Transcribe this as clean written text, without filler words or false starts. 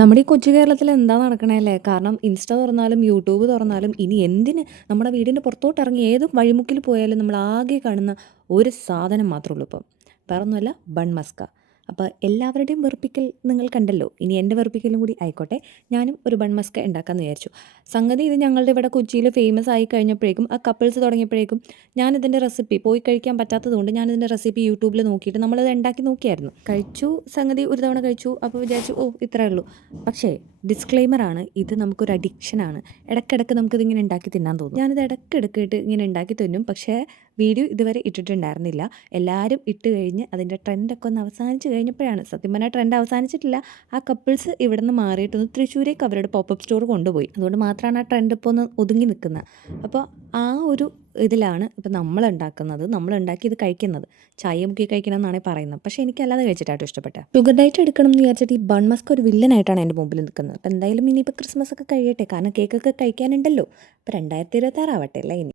നമ്മുടെ ഈ കൊച്ചു കേരളത്തിൽ എന്താ നടക്കണേ അല്ലേ? കാരണം ഇൻസ്റ്റ തുറന്നാലും യൂട്യൂബ് തുറന്നാലും ഇനി എന്തിന് നമ്മുടെ വീടിൻ്റെ പുറത്തോട്ടിറങ്ങി ഏത് വഴിമുക്കിൽ പോയാലും നമ്മൾ ആകെ കാണുന്ന ഒരു സാധനം മാത്രമേ ഉള്ളൂ ഇപ്പം. വേറൊന്നുമല്ല, ബൺ മസ്ക. അപ്പോൾ എല്ലാവരുടെയും വെറുപ്പിക്കൽ നിങ്ങൾ കണ്ടല്ലോ. ഇനി എൻ്റെ വെറുപ്പിക്കലും കൂടി ആയിക്കോട്ടെ. ഞാനും ഒരു ബൺ മസ്ക ഉണ്ടാക്കാമെന്ന് വിചാരിച്ചു. സംഗതി ഇത് ഞങ്ങളുടെ ഇവിടെ കൊച്ചിയിൽ ഫേമസ് ആയി കഴിഞ്ഞപ്പോഴേക്കും ആ കപ്പിൾസ് തുടങ്ങിയപ്പോഴേക്കും ഞാനിതിൻ്റെ റെസിപ്പി പോയി കഴിക്കാൻ പറ്റാത്തത് കൊണ്ട് ഞാനിതിൻ്റെ റെസിപ്പി യൂട്യൂബിൽ നോക്കിയിട്ട് നമ്മളത് ഉണ്ടാക്കി നോക്കിയായിരുന്നു. കഴിച്ചു, സംഗതി ഒരു തവണ കഴിച്ചു. അപ്പോൾ വിചാരിച്ചു ഓ ഇത്രയേ ഉള്ളൂ. പക്ഷേ ഡിസ്ക്ലെയിമറാണ്, ഇത് നമുക്കൊരു അഡിക്ഷനാണ്. ഇടയ്ക്കിടയ്ക്ക് നമുക്കിതിങ്ങനെ ഉണ്ടാക്കി തിന്നാൻ തോന്നും. ഞാനിത് ഇടയ്ക്കിടയ്ക്കിട്ട് ഇങ്ങനെ ഉണ്ടാക്കി തിന്നും. പക്ഷേ വീഡിയോ ഇതുവരെ ഇട്ടിട്ടുണ്ടായിരുന്നില്ല. എല്ലാവരും ഇട്ട് കഴിഞ്ഞ് അതിൻ്റെ ട്രെൻഡൊക്കെ ഒന്ന് അവസാനിച്ച് കഴിഞ്ഞപ്പോഴാണ്, സത്യം പറഞ്ഞാൽ ട്രെൻഡ് അവസാനിച്ചിട്ടില്ല, ആ കപ്പിൾസ് ഇവിടെ നിന്ന് മാറിയിട്ടൊന്ന് തൃശ്ശൂരേക്ക് അവരുടെ പോപ്പപ്പ് സ്റ്റോർ കൊണ്ടുപോയി. അതുകൊണ്ട് മാത്രമാണ് ആ ട്രെൻഡ് ഇപ്പോൾ ഒന്ന് ഒതുങ്ങി നിൽക്കുന്നത്. അപ്പോൾ ആ ഒരു ഇതിലാണ് ഇപ്പം നമ്മളുണ്ടാക്കുന്നത്, നമ്മളുണ്ടാക്കി ഇത് കഴിക്കുന്നത്. ചായ മുക്കി കഴിക്കണം എന്നാണ് പറയുന്നത്. പക്ഷേ എനിക്കല്ലാതെ കഴിച്ചിട്ടാട്ടോ ഇഷ്ടപ്പെട്ടത്. ഷുഗർ ഡയറ്റ് എടുക്കണം എന്ന് വിചാരിച്ചിട്ട് ഈ ബൺ മസ്ക് ഒരു വില്ലനായിട്ടാണ് എൻ്റെ മുമ്പിൽ നിൽക്കുന്നത്. അപ്പോൾ എന്തായാലും ഇനിയിപ്പോൾ ക്രിസ്മസ് ഒക്കെ കഴിയട്ടെ, കാരണം കേക്കൊക്കെ കഴിക്കാനുണ്ടല്ലോ. അപ്പോൾ 2026 ആവട്ടെ അല്ലേ ഇനി.